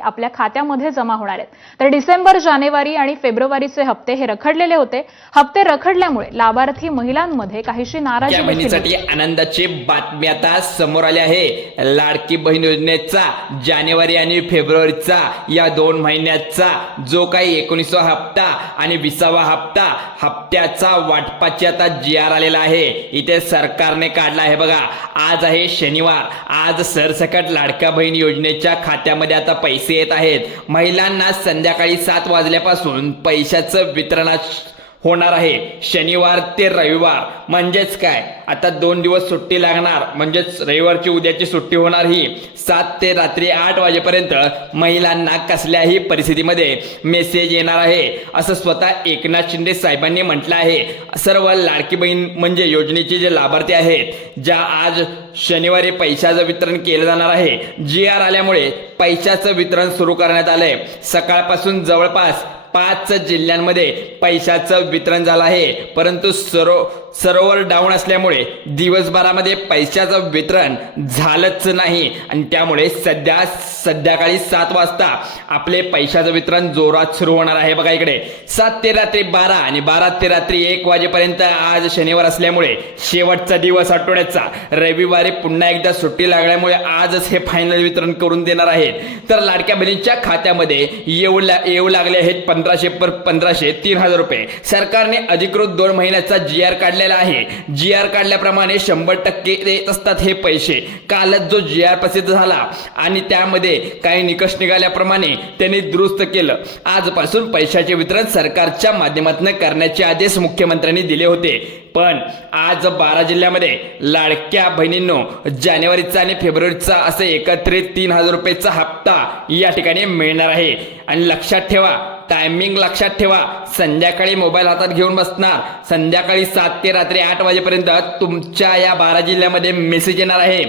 आपल्या खात्यामध्ये जमा होणार आहेत। तर डिसेंबर, जानेवारी आणि फेब्रुवारीचे हप्ते हे रखडलेले होते। हप्ते रखडल्यामुळे लाभार्थी महिलांमध्ये काहीशी नाराजी लाडक्या बहिणीसाठी आनंदाची बातमी आता समोर आली आहे। लाडकी बहीण योजनेचा जानेवारी आणि फेब्रुवारीचा या 2 महिन्याचा जो काही 19वा हप्ता आणि 20वा हप्त्याचा वाटपाची आता GR आलेला आहे। इथे सरकारने काढला आहे बघा। आज आहे शनिवार। आज सरसकट लाडक्या बहीण योजनेच्या खात्यामध्ये आता पैसे येत आहेत। महिलांना संध्याकाळी 7 वाजल्यापासून पैशाचं वितरण होणार आहे। शनिवार ते रविवार म्हणजेच काय, आता 2 दिवस सुट्टी लागणार, म्हणजेच रविवारची उद्याची सुट्टी होणार ही 7 ते रात्री 8 वाजेपर्यंत महिलांना कसल्याही परिस्थितीमध्ये मेसेज येणार आहे, असं स्वतः एकनाथ शिंदे साहेबांनी म्हटलं आहे। सर्व लाडकी बहीण म्हणजे योजनेचे जे लाभार्थी आहेत, ज्या आज शनिवारी पैशाचं वितरण केलं जाणार आहे। GR आल्यामुळे पैशाचं वितरण सुरू करण्यात आलंय। सकाळपासून जवळपास 5 जिल्ह्यांमध्ये पैशाचं वितरण झालं आहे, परंतु सर्व्हर डाऊन असल्यामुळे दिवसभरामध्ये पैशाचं वितरण झालंच नाही आणि त्यामुळे संध्याकाळी 7 वाजता आपले पैशाचं वितरण जोरात सुरू होणार आहे। बघा इकडे 7 ते रात्री 12 आणि 12 ते रात्री 1 वाजेपर्यंत आज शनिवार असल्यामुळे शेवटचा दिवस आठवड्याचा। रविवारी पुन्हा एकदा सुट्टी लागल्यामुळे आजच हे फायनल वितरण करून देणार आहेत। तर लाडक्या बहिणींच्या खात्यामध्ये येऊ लागले आहेत 1500 पर 1500 3000 रुपये। सरकारने अधिकृत 2 महिन्याचा GR काढलेला आहे। GR काढल्याप्रमाणे 100% देत असतात हे पैसे। कालच जो GR प्रसिद्ध झाला आणि त्यामध्ये काही निकष निघाल्याप्रमाणे त्यांनी दुरुस्त केलं। आजपासून पैशाचे वितरण सरकारच्या माध्यमातून करण्याचे आदेश मुख्यमंत्र्यांनी दिले होते। पण आज 12 जिल्ह्यामध्ये लाडक्या बहिणींनो जानेवारीचा आणि फेब्रुवारीचा असे एकत्रित 3000 रुपयाचा हप्ता या ठिकाणी मिळणार आहे। आणि लक्षात ठेवा, टायमिंग लक्षात ठेवा, संध्याकाळी मोबाईल हातात घेऊन बसणार, संध्याकाळी 7 ते रात्री 8 वाजेपर्यंत तुमच्या या 12 जिल्ह्यामध्ये मेसेज येणार आहे।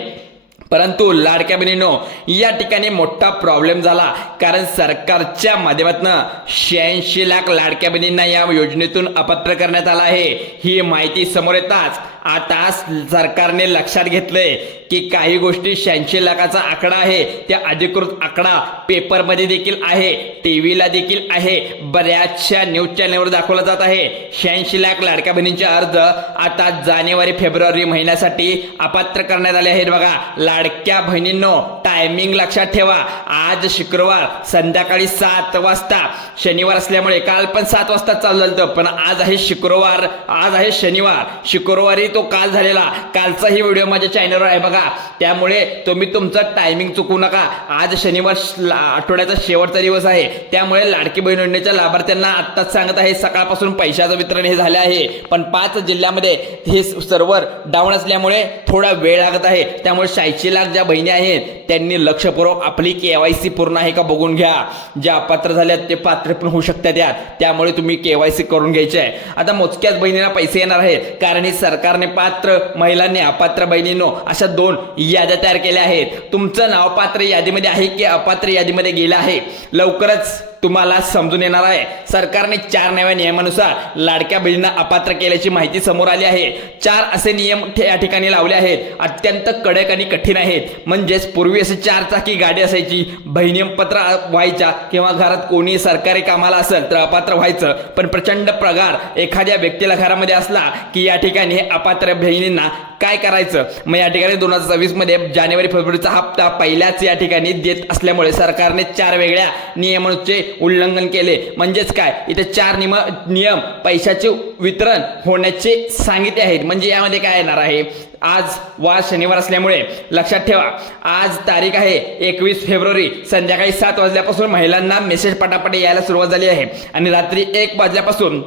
परंतु लाडक्या बहिणींनो या ठिकाणी मोठा प्रॉब्लेम झाला, कारण सरकारच्या माध्यमातून 86 लाख लाडक्या बहिणींना या योजनेतून अपात्र करण्यात आला आहे। ही माहिती समोर येताच आता सरकारने लक्षात घेतलंय की काही गोष्टी 86 लाखाचा आकडा आहे, त्या अधिकृत आकडा पेपरमध्ये देखील आहे, टीव्हीला देखील आहे, बऱ्याचशा न्यूज चॅनलवर दाखवला जात आहे। 86 लाख लाडक्या बहिणींचे अर्ज आता जानेवारी फेब्रुवारी महिन्यासाठी अपात्र करण्यात आले आहेत। बघा लाडक्या बहिणींनो टायमिंग लक्षात ठेवा, आज शुक्रवार संध्याकाळी 7 वाजता, शनिवार असल्यामुळे काल पण 7 वाजता चालू झालं, पण आज आहे शुक्रवार, आज आहे शनिवार। शुक्रवारी तो काल झालेला, कालचाही व्हिडिओ माझ्या चॅनलवर आहे बघा, त्यामुळे तुम्ही तुमचं टायमिंग चुकू नका। आज शनिवार आठवड्याचा शेवटचा दिवस आहे, त्यामुळे लाडकी बहीण योजनेच्या लाभार्थ्यांना आत्ताच सांगत आहे, सकाळपासून पैशाचं वितरण हे झाले आहे, पण 5 जिल्ह्यामध्ये हे सर्व्हर डाऊन असल्यामुळे थोडा वेळ लागत आहे। त्यामुळे 86 लाख ज्या बहिणी आहेत त्यांनी लक्षपूर्वक आपली KYC पूर्ण आहे का बघून घ्या। ज्या अपात्र झाल्यात ते पात्र पण होऊ शकतात त्यामुळे तुम्ही KYC करून घ्यायचे आहे। आता मोजक्याच बहिणींना पैसे येणार आहेत, कारण ही सरकारने पात्र महिलांनी अपात्र बहिणींनो अशा 2 याद्या तयार केल्या आहेत। तुमचं नाव पात्र यादीमध्ये आहे की अपात्र यादीमध्ये गेलं आहे, लवकरच तुम्हाला समजून येणार आहे। सरकारने 4 नव्या नियमानुसार लाडक्या बहिणींना अपात्र केल्याची माहिती समोर आली आहे। 4 असे नियम या ठिकाणी लावले आहेत, अत्यंत कडक आणि कठीण आहेत। म्हणजेच पूर्वी असे 4 चाकी गाडी असायची, बहिणी अपात्र व्हायच्या किंवा घरात कोणी सरकारी कामाला असेल तर अपात्र व्हायचं, पण प्रचंड पगार एखाद्या व्यक्तीला घरामध्ये असला की या ठिकाणी अपात्र बहिणींना काय करायचं। मग या ठिकाणी 2024 मध्ये जानेवारी फेब्रुवारीचा हप्ता पहिल्याच या ठिकाणी देत असल्यामुळे सरकारने 4 वेगळ्या नियमांचे उल्लंघन केले। म्हणजेच काय, इथे 4 नियम पैशाचे वितरण होण्याचे सांगितले आहेत। म्हणजे यामध्ये काय येणार आहे, आज शनिवार असल्यामुळे लक्षात ठेवा, आज तारीख आहे 21 फेब्रुवारी, संध्याकाळी 7 वाजल्यापासून महिलांना मेसेज पटापट यायला सुरुवात झाली आहे आणि रात्री 1 वाजल्यापासून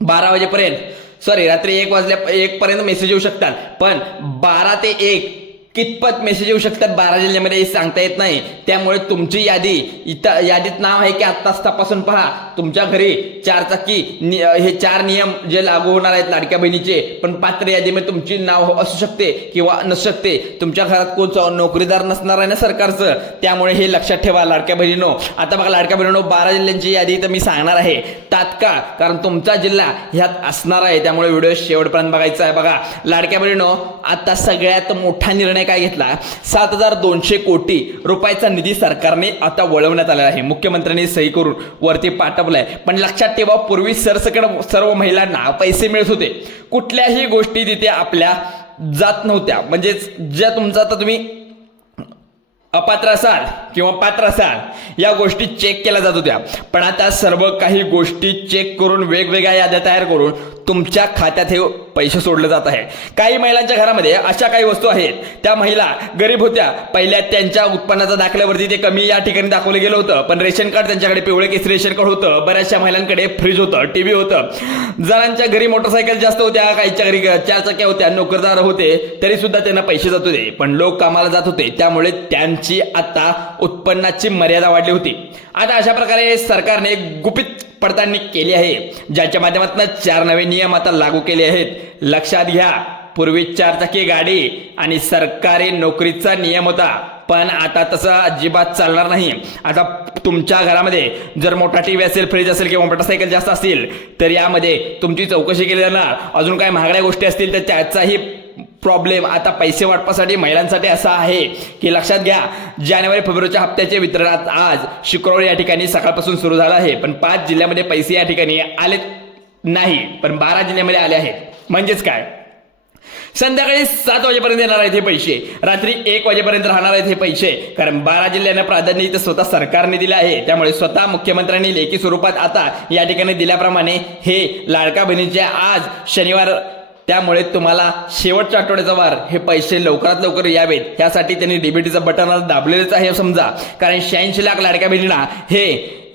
12 वाजेपर्यंत, रात्री 1 पर्यंत मेसेज येऊ शकतात, पण 12 ते 1 कितपत मेसेज येऊ शकतात 12 जिल्ह्यामध्ये सांगता येत नाही। त्यामुळे तुमची यादी इथं यादीत नाव आहे की आत्ताच तपासून पहा, तुमच्या घरी हे 4 नियम जे लागू होणार आहेत लाडक्या बहिणीचे, पण पात्र यादीमध्ये तुमची नाव असू शकते किंवा नसू शकते. तुमच्या घरात कोण नोकरीदार नसणार आहे ना सरकारचं, त्यामुळे हे लक्षात ठेवा लाडक्या बहिणीनो. आता बघा लाडक्या बहिणीनो, 12 जिल्ह्यांची यादी तर मी सांगणार आहे तात्काळ, कारण तुमचा जिल्हा ह्यात असणार आहे, त्यामुळे व्हिडिओ शेवटपर्यंत बघायचा आहे. बघा लाडक्या बहिणीनो, आता सगळ्यात मोठा निर्णय काय घेतला, 7,200 कोटी रुपयाचा निधी सरकारने आता वळवण्यात आला आहे. मुख्यमंत्र्यांनी सही करून वरती पाठवलाय. पण लक्षात ठेवा, पूर्वी सरसकट सर्व महिलांना पैसे मिळत होते, कुठल्याही गोष्टी तिथे आपल्या जात नव्हत्या. म्हणजेच ज्या तुमचा आता तुम्ही अपात्र असाल किंवा पात्र असाल या गोष्टी चेक केल्या जात होत्या, पण आता सर्व काही गोष्टी चेक करून वेगवेगळ्या याद्या तयार करून तुमच्या खात्यात हे पैसे सोडले जात आहे. काही महिलांच्या घरामध्ये अशा काही वस्तू आहेत, त्या महिला गरीब होत्या, पहिल्या त्यांच्या उत्पन्नाच्या दाखल्यावरती ते कमी या ठिकाणी दाखवलं गेलं होतं, पण रेशन कार्ड त्यांच्याकडे पिवळे केसरी रेशन कार्ड होतं, बऱ्याचशा महिलांकडे फ्रीज होतं, टीव्ही होतं, जणांच्या घरी मोटरसायकल जास्त होत्या, काहीच्या घरी 4 चाक्या होत्या, नोकरदार होते, तरी सुद्धा त्यांना पैसे जात होते, पण लोक कामाला जात होते, त्यामुळे त्यांची आता उत्पन्नाची मर्यादा वाढली होती. आता अशा प्रकारे सरकारने गुपित पडताळणी केली आहे, ज्याच्या माध्यमातून 4 नवे नियम आता लागू केले आहेत. लक्षात घ्या, पूर्वी 4 चाकी गाडी आणि सरकारी नोकरीचा नियम होता, पण आता तसं अजिबात चालणार नाही. आता तुमच्या घरामध्ये जर मोठा टीव्ही असेल, फ्रीज असेल किंवा मोटरसायकल जास्त असतील, तर यामध्ये तुमची चौकशी केली जाणार. अजून काही महागड्या गोष्टी असतील तर त्याचाही प्रॉब्लेम आता पैसे वाटपासाठी महिलांसाठी असा आहे की लक्षात घ्या, जानेवारी फेब्रुवारीच्या हप्त्याचे वितरण आज शुक्रवारी या ठिकाणी सकाळपासून सुरू झालं आहे, पण 5 जिल्ह्यामध्ये पैसे या ठिकाणी आले नाही, पण 12 जिल्ह्यामध्ये आले आहेत. म्हणजेच काय, संध्याकाळी 7 वाजेपर्यंत येणार आहेत हे पैसे, रात्री 1 वाजेपर्यंत राहणार आहेत हे पैसे, कारण 12 जिल्ह्यांना प्राधान्य इथं स्वतः सरकारने दिले आहे. त्यामुळे स्वतः मुख्यमंत्र्यांनी लेखी स्वरूपात आता या ठिकाणी दिल्याप्रमाणे हे लाडक्या बहिणीचे आज शनिवार, त्यामुळे तुम्हाला शेवटच्या आठवड्याचा वार हे पैसे लवकरात लवकर यावेत यासाठी त्यांनी डीबीटीचं बटन दाबलेलंच आहे समजा, कारण 86 लाख लाडक्या बहिणींना हे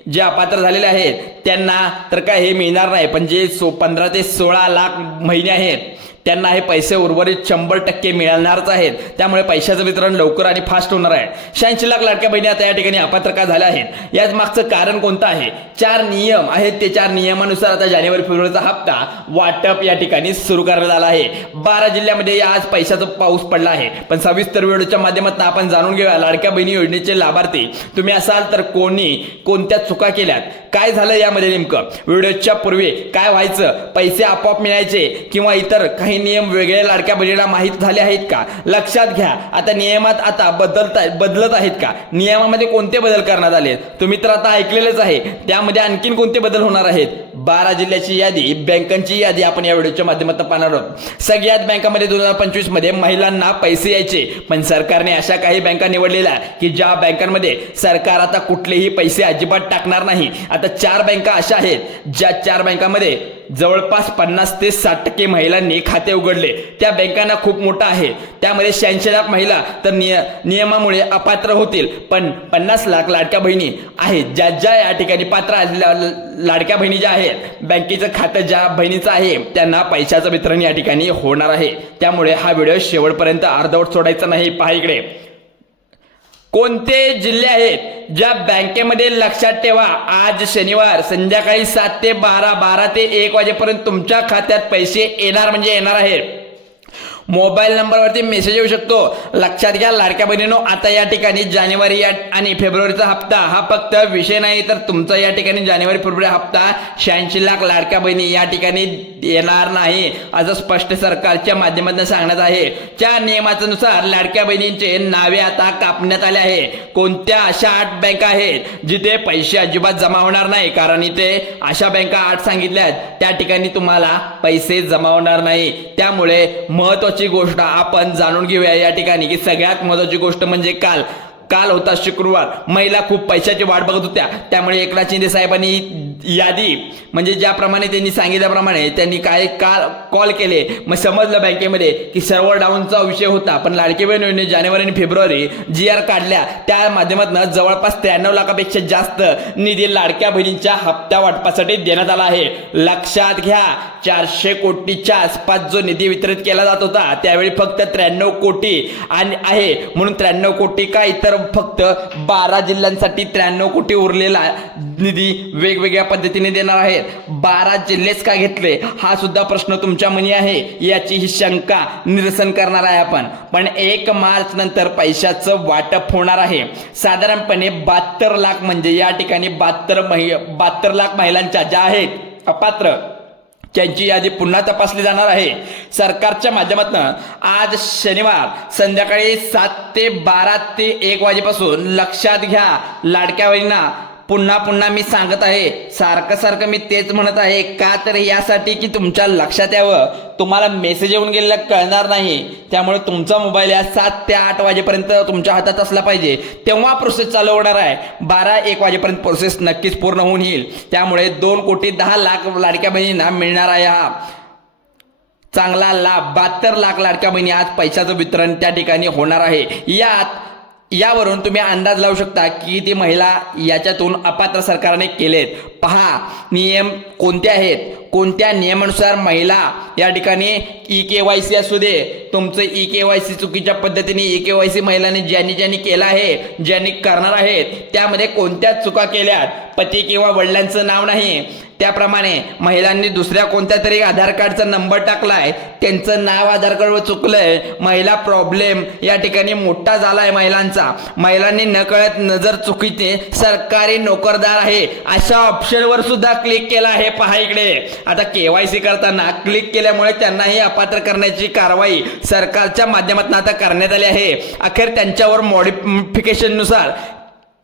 जे अपात्र झालेले आहेत त्यांना तर काय हे मिळणार नाही, पण जे 15 ते 16 लाख महिने आहेत त्यांना हे पैसे उर्वरित 100% मिळणारच आहेत. त्यामुळे पैशाचं वितरण लवकर आणि फास्ट होणार आहे. 86 लाख लाडक्या बहिणी आता या ठिकाणी अपात्र का झाल्या आहेत, याच मागचं कारण कोणतं आहे, 4 नियम आहेत. ते 4 नियमानुसार आता जानेवारी फेब्रुवारीचा हप्ता वाटप या ठिकाणी सुरू करण्यात आला आहे. 12 जिल्ह्यामध्ये आज पैशाचा पाऊस पडला आहे, पण सविस्तर व्हिडिओच्या माध्यमातून आपण जाणून घेऊया लाडक्या बहिणी योजनेचे लाभार्थी तुम्ही असाल तर कोणी कोणत्या चुका केल्यात, काय झालं यामध्ये नेमकं, व्हिडिओच्या पूर्वी काय व्हायचं, पैसे आपोआप मिळायचे किंवा इतर काही नियम वेगळे लाडक्या बहिणीला माहित झाले आहेत का. लक्षात घ्या, आता नियमात आता बदलत आहेत का, नियमामध्ये कोणते बदल करण्यात आले तुम्ही तर आता ऐकलेलेच आहे, त्यामध्ये आणखीन कोणते बदल होणार आहेत. 12 जिल्ह्याची यादी, बँकांची यादी आपण या व्हिडिओच्या माध्यमातून पाहणार आहोत. सगळ्यात बँकांमध्ये 2025 मध्ये महिलांना पैसे यायचे, पण सरकारने अशा काही बँका निवडलेल्या की ज्या बँकांमध्ये सरकार आता कुठलेही पैसे अजिबात टाकणार नाही. आता 4 बँका अशा आहेत ज्या 4 बँकांमध्ये जवळपास 50 ते 60% महिलांनी खाते उघडले. त्या बँकांना खूप मोठा आहे, त्यामध्ये 86 लाख महिला तर नियमामुळे अपात्र होतील, पण 50 लाख लाडक्या बहिणी आहेत ज्या ज्या या ठिकाणी पात्र लाडक्या बहिणी ज्या आहेत, बँकेचं खातं ज्या बहिणीचं आहे त्यांना पैशाचं वितरण या ठिकाणी होणार आहे. त्यामुळे हा व्हिडिओ शेवटपर्यंत अर्धवट सोडायचा नाही. पहा इकडे कोणते जिल्हे आहेत ज्या बँकेमध्ये, लक्षात ठेवा आज शनिवार संध्याकाळी 7 ते 12 ते 1 वाजेपर्यंत तुमच्या खात्यात पैसे येणार म्हणजे येणार आहेत. मोबाईल नंबरवरती मेसेज येऊ शकतो. लक्षात घ्या लाडक्या बहिणींनो, आता या ठिकाणी जानेवारी आणि फेब्रुवारीचा हप्ता हा फक्त विषय नाही, तर तुमचा या ठिकाणी जानेवारी फेब्रुवारी हप्ता 86 लाख लाडक्या बहिणी या ठिकाणी येणार नाही असं स्पष्ट सरकारच्या माध्यमातून सांगण्यात आहे. त्या नियमानुसार लाडक्या बहिणींचे नावे आता कापण्यात आले आहे. कोणत्या अशा 8 बँका आहेत जिथे पैसे अजिबात जमा होणार नाही, कारण इथे अशा बँका 8 सांगितल्यात त्या ठिकाणी तुम्हाला पैसे जमा होणार नाही. त्यामुळे महत्त्वाची गोष्ट आपण जाणून घेऊया या ठिकाणी की सगळ्यात महत्त्वाची गोष्ट म्हणजे काल होता शुक्रवार, महिला खूप पैशाची वाट बघत होत्या. त्यामुळे एकनाथ शिंदे साहेबांनी यादी म्हणजे ज्याप्रमाणे त्यांनी सांगितल्याप्रमाणे त्यांनी काय कॉल केले, मग समजलं बँकेमध्ये की सर्व्हर डाऊनचा विषय होता, पण लाडकी बहीण योजने जानेवारी आणि फेब्रुवारी GR काढल्या, त्या माध्यमातून जवळपास 93 लाखापेक्षा जास्त निधी लाडक्या बहिणींच्या हप्त्या वाटपासाठी देण्यात आला आहे. लक्षात घ्या 400 कोटीच्या आसपास जो निधी वितरित केला जात होता त्यावेळी फक्त 93 कोटी आणि आहे, म्हणून 93 कोटी का, इतर फक्त 12 जिल्ह्यांसाठी 93 कोटी उरलेला निधी वेगवेगळ्या पद्धतीने देणार आहेत? 12 जिल्हेच का घेतले हा सुद्धा प्रश्न तुमच्या मनी आहे. याची ही शंका निरसन करणार आहे आपण. पण 1 मार्च नंतर पैशाचं वाटप होणार आहे. साधारणपणे 72 लाख म्हणजे या ठिकाणी 72 लाख महिलांच्या ज्या आहेत अपात्र त्यांची यादी पुन्हा तपासली जाणार आहे. सरकारच्या माध्यमातून आज शनिवार संध्याकाळी 7 ते 12 ते 1 वाजेपासून लक्षात घ्या लाडक्या बहिणींना पुन्हा मी सांगत आहे, सारखं मी तेच म्हणत आहे. का तर यासाठी की तुमच्या लक्षात यावं, तुम्हाला मेसेज येऊन गेलेला कळणार नाही. त्यामुळे तुमचा मोबाईल या 7 ते 8 वाजेपर्यंत तुमच्या हातात असला पाहिजे, तेव्हा प्रोसेस चालू होणार आहे. 12-1 वाजेपर्यंत प्रोसेस नक्कीच पूर्ण होऊन येईल. त्यामुळे 2,10,00,000 लाडक्या बहिणींना मिळणार आहे हा चांगला लाभ. 72 लाख लाडक्या बहिणी आज पैशाचं वितरण त्या ठिकाणी होणार आहे. यावरून तुम्ही अंदाज लावू शकता की ती महिला याच्यातून अपात्र सरकारने केलेत. पहा नियम कोणते आहेत, कोणत्या नियमानुसार महिला या ठिकाणी EKYC असू दे, तुमचं EKYC चुकीच्या पद्धतीने EKYC महिलांनी ज्यांनी केलं आहे, ज्यांनी करणार आहेत, त्यामध्ये कोणत्या चुका केल्यात, पती किंवा वडिलांचं नाव नाही, त्याप्रमाणे महिलांनी दुसऱ्या कोणत्या तरी आधार कार्डचा नंबर टाकलाय, त्यांचं नाव आधार कार्डवर चुकलंय, महिला प्रॉब्लेम या ठिकाणी मोठा झालाय महिलांचा. महिलांनी नकळत नजर चुकीचे सरकारी नोकरदार आहे अशा ऑप्शनवर सुद्धा क्लिक केला आहे. पहा इकडे आता KYC करताना क्लिक केल्यामुळे त्यांनाही अपात्र करण्याची कारवाई सरकारच्या माध्यमातून आता करण्यात आली आहे. अखेर त्यांच्यावर मॉडिफिकेशननुसार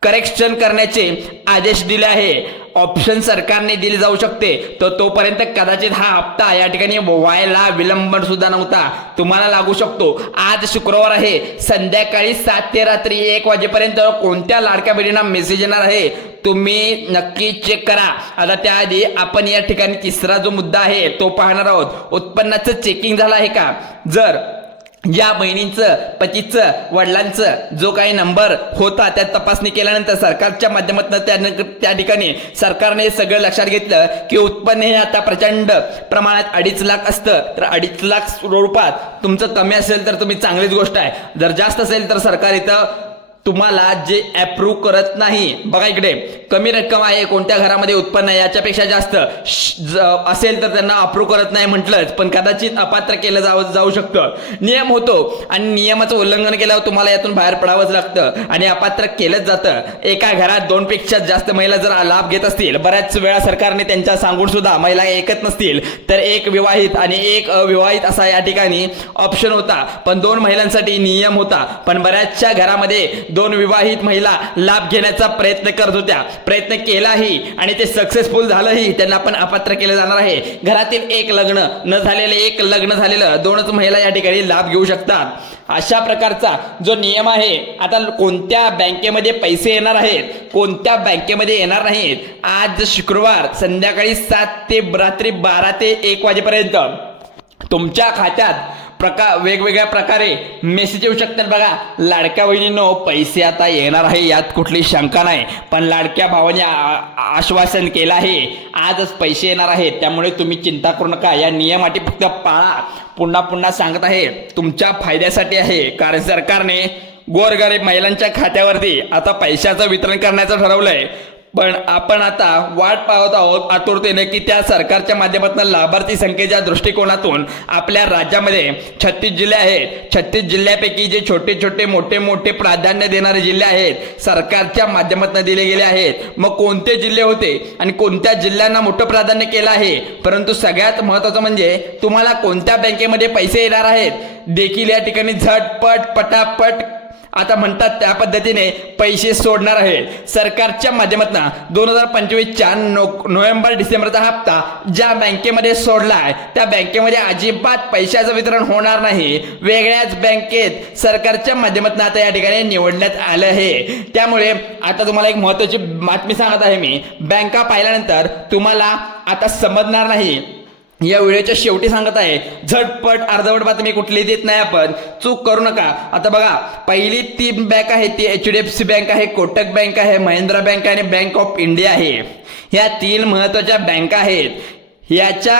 करेक्शन करण्याचे आदेश दिले आहे. ऑप्शन सरकारने दिले जाऊ शकते, तर तोपर्यंत कदाचित हा हप्ता या ठिकाणी व्हायला विलंब सुद्धा नव्हता, तुम्हाला लागू शकतो. आज शुक्रवार आहे, संध्याकाळी 7 ते रात्री 1 वाजेपर्यंत कोणत्या लाडक्या बहिणींना मेसेज येणार आहे तुम्ही नक्की चेक करा. आता त्याआधी आपण या ठिकाणी तिसरा जो मुद्दा आहे तो पाहणार आहोत. उत्पन्नाचं चेकिंग झालं आहे का? जर या बहिणींचं, पतीचं, वडिलांचं जो काही नंबर होता त्या तपासणी केल्यानंतर सरकारच्या माध्यमातून त्या ठिकाणी सरकारने सगळं लक्षात घेतलं की उत्पन्न हे आता प्रचंड प्रमाणात 2.5 लाख असतं, तर 2.5 लाख रूपात तुमचं कमी असेल तर तुम्ही चांगलीच गोष्ट आहे. जर जास्त असेल तर सरकार इथं तुम्हाला जे अप्रूव्ह करत नाही. बघा इकडे कमी रक्कम आहे, कोणत्या घरामध्ये उत्पन्न आहे याच्यापेक्षा जास्त असेल तर त्यांना अप्रूव्ह करत नाही म्हटलंच, पण कदाचित अपात्र केलं जाऊ शकतं. नियम होतो आणि नियमाचं उल्लंघन केल्यावर तुम्हाला यातून बाहेर पडावंच लागतं आणि अपात्र केलंच जातं. एका घरात 2 पेक्षा जास्त महिला जर लाभ घेत असतील, बऱ्याच वेळा सरकारने त्यांच्या सांगून सुद्धा महिला ऐकत नसतील, तर 1 विवाहित आणि 1 अविवाहित असा या ठिकाणी ऑप्शन होता. पण 2 महिलांसाठी नियम होता. पण बऱ्याचशा घरामध्ये 2 विवाहित महिला लाभ घेण्याचा प्रयत्न करत होत्या, प्रयत्न केलाही आणि ते सक्सेसफुल झालंही, त्यांना पण अपात्र केलं जाणार आहे. घरातील 1 लग्न न झालेले, 1 लग्न झालेलं 2च महिला या ठिकाणी लाभ घेऊ शकतात. अशा प्रकारचा जो नियम आहे. आता कोणत्या बँकेमध्ये पैसे येणार आहेत, कोणत्या बँकेमध्ये येणार नाहीत, आज शुक्रवार संध्याकाळी 7 ते रात्री 12 ते 1 वाजेपर्यंत तुमच्या खात्यात वेगवेगळ्या प्रकारे मेसेज येऊ शकतात. बघा लाडक्या बहिणींनो, पैसे आता येणार आहे यात कुठली शंका नाही, पण लाडक्या भावाने आश्वासन केलं आहे आजच पैसे येणार आहेत. त्यामुळे तुम्ही चिंता करू नका, या नियमाटी फक्त पाळा. पुन्हा सांगत आहे, तुमच्या फायद्यासाठी आहे, कारण सरकारने गोरगरीब महिलांच्या खात्यावरती आता पैशाचं वितरण करण्याचं ठरवलंय. पण आपण आता वाट पाहत आहोत आतुरतेने की त्या सरकारच्या माध्यमातून लाभार्थी संख्येच्या दृष्टिकोनातून आपल्या राज्यामध्ये 36 जिल्हे आहेत. 36 जिल्ह्यापैकी जे छोटे मोठे प्राधान्य देणारे जिल्हे आहेत सरकारच्या माध्यमातून दिले गेले आहेत. मग कोणते जिल्हे होते आणि कोणत्या जिल्ह्यांना मोठं प्राधान्य केलं आहे, परंतु सगळ्यात महत्त्वाचं म्हणजे तुम्हाला कोणत्या बँकेमध्ये पैसे येणार आहेत देखील या ठिकाणी झटपट पटापट आता म्हणतात त्या पद्धतीने पैसे सोडणार आहे. सरकारच्या माध्यमातून 2025च्या नोव्हेंबर-डिसेंबरचा हप्ता ज्या बँकेमध्ये सोडलाय त्या बँकेमध्ये अजिबात पैशाचं वितरण होणार नाही. वेगळ्याच बँकेत सरकारच्या माध्यमातून आता या ठिकाणी निवडण्यात आलं आहे. त्यामुळे आता तुम्हाला एक महत्त्वाची बातमी सांगत आहे मी, बँका पाहिल्यानंतर तुम्हाला आता समजणार नाही. या व्हिडिओच्या शेवटी सांगत आहे, झटपट अर्धवट बातमी कुठली देत नाही आपण, चूक करू नका. आता बघा पहिली 3 बँक आहे ती HDFC बँक आहे, कोटक बँक आहे, महिंद्रा बँक आहे आणि बँक ऑफ इंडिया आहे. ह्या 3 महत्त्वाच्या बँका आहेत. याच्या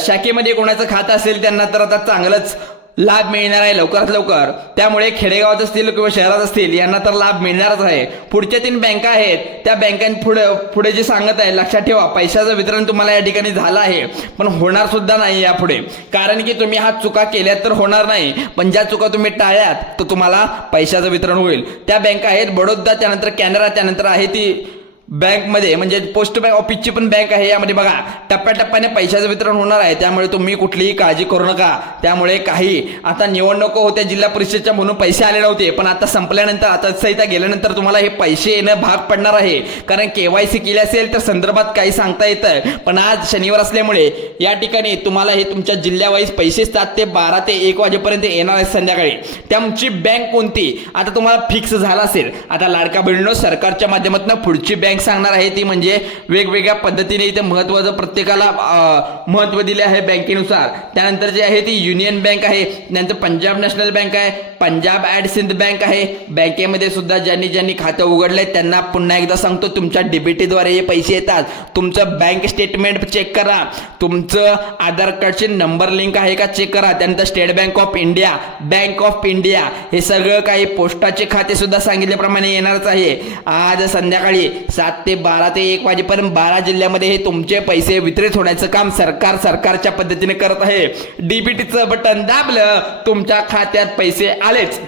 शाखेमध्ये कोणाचं खातं असेल त्यांना तर आता चांगलंच लाभ मिळणार आहे लवकरात लवकर. त्यामुळे खेडेगावात असतील किंवा शहरात असतील यांना तर लाभ मिळणारच आहे. पुढच्या 3 बँका आहेत त्या बँकांपुढे जे सांगत आहे लक्षात ठेवा, पैशाचं वितरण तुम्हाला या ठिकाणी झालं आहे पण होणार सुद्धा नाही यापुढे. कारण की तुम्ही हा चुका केल्यात तर होणार नाही, पण ज्या चुका तुम्ही टाळ्यात तर तुम्हाला पैशाचं वितरण होईल. त्या बँका आहेत बडोदा, त्यानंतर कॅनरा, त्यानंतर आहे ती बँकमध्ये म्हणजे पोस्ट बँक ऑफिसची पण बँक आहे. यामध्ये बघा टप्प्याटप्प्याने पैशाचं वितरण होणार आहे, त्यामुळे तुम्ही कुठलीही काळजी करू नका. त्यामुळे काही आता निवडणुका होत्या जिल्हा परिषदच्या म्हणून पैसे आले नव्हते, पण आता संपल्यानंतर आचारसंहिता गेल्यानंतर तुम्हाला हे पैसे येणं भाग पडणार आहे. कारण KYC केली असेल तर संदर्भात काही सांगता येतं, पण आज शनिवार असल्यामुळे या ठिकाणी तुम्हाला हे तुमच्या जिल्ह्यावाईज पैसे 7 ते 12 ते 1 वाजेपर्यंत येणार आहे संध्याकाळी. तुमची बँक कोणती आता तुम्हाला फिक्स झाला असेल. आता लाडका बहिणींनो, सरकारच्या माध्यमातून पुढची बँक सांगणार आहे ती म्हणजे वेगवेगळ्या पद्धतीने इथे महत्त्वाचं प्रत्येकाला महत्त्व दिले आहे बँकेनुसार. त्यानंतर जे आहे ती युनियन बँक आहे, त्यानंतर पंजाब नॅशनल बँक आहे, पंजाब अँड सिंध बँक आहे. बँकेमध्ये सुद्धा ज्यांनी खातं उघडलंय त्यांना पुन्हा एकदा सांगतो, तुमच्या डीबीटीद्वारे हे पैसे येतात. तुमचं बँक स्टेटमेंट चेक करा, तुमचं आधार कार्डचे नंबर लिंक आहे का चेक करा. त्यानंतर state bank of India, bank of India हे सगळं काही पोस्टाचे खाते सुद्धा सांगितल्याप्रमाणे येणारच आहे. आज संध्याकाळी 7 ते 12 ते 1 वाजेपर्यंत 12 जिल्ह्यामध्ये हे तुमचे पैसे वितरित होण्याचं काम सरकारच्या पद्धतीने करत आहे. डीबीटीचं बटन दाबलं, तुमच्या खात्यात पैसे आलेच.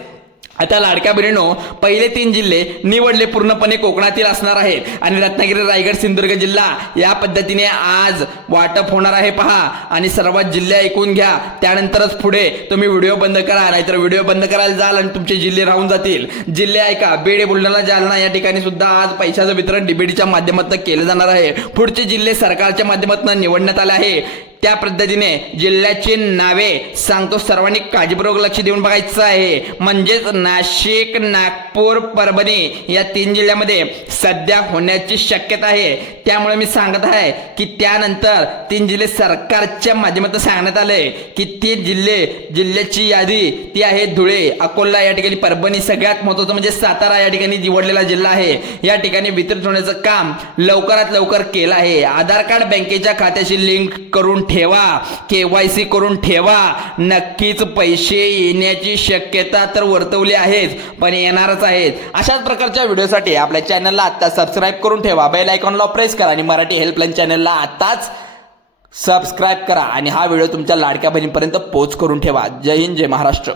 आता लाडक्या बहिणींनो, पहिले 3 जिल्हे निवडले पूर्णपणे कोकणातील असणार आहेत आणि रत्नागिरी, रायगड, सिंधुदुर्ग जिल्हा या पद्धतीने आज वाटप होणार आहे पहा. आणि सर्वात जिल्हे ऐकून घ्या, त्यानंतरच पुढे तुम्ही व्हिडिओ बंद करा, नाहीतर व्हिडिओ बंद करायला जाल आणि तुमचे जिल्हे राहून जातील. जिल्हे ऐका, बीड, बुलढाणा, जालना या ठिकाणी सुद्धा आज पैशाचं वितरण डीबीटीच्या माध्यमातून केलं जाणार आहे. पुढचे जिल्हे सरकारच्या माध्यमातून निवडण्यात आले आहे. त्या पद्धतीने जिल्ह्याची नावे सांगतो, सर्वांनी काळजीपूर्वक लक्ष देऊन बघायचं आहे. म्हणजेच नाशिक, नागपूर, परभणी या 3 जिल्ह्यामध्ये सध्या होण्याची शक्यता आहे. त्यामुळे मी सांगत आहे की त्यानंतर 3 जिल्हे सरकारच्या माध्यमातून सांगण्यात आले की 3 जिल्ह्याची यादी ती आहे धुळे, अकोला या ठिकाणी, परभणी सगळ्यात महत्त्वाचं म्हणजे सातारा या ठिकाणी निवडलेला जिल्हा आहे. या ठिकाणी वितरित होण्याचं काम लवकरात लवकर केलं आहे. आधार कार्ड बँकेच्या खात्याशी लिंक करून ठेवा, KYC करून ठेवा. नक्कीच पैसे येण्याची शक्यता तर वर्तवली आहेच, पण येणारच आहेत. अशाच प्रकारच्या व्हिडिओसाठी आपल्या चॅनलला आता सबस्क्राईब करून ठेवा, बेल आयकॉनला प्रेस करा आणि मराठी हेल्पलाईन चॅनलला आताच सबस्क्राईब करा आणि हा व्हिडिओ तुमच्या लाडक्या बहिणीपर्यंत पोच करून ठेवा. जय हिंद, जय महाराष्ट्र.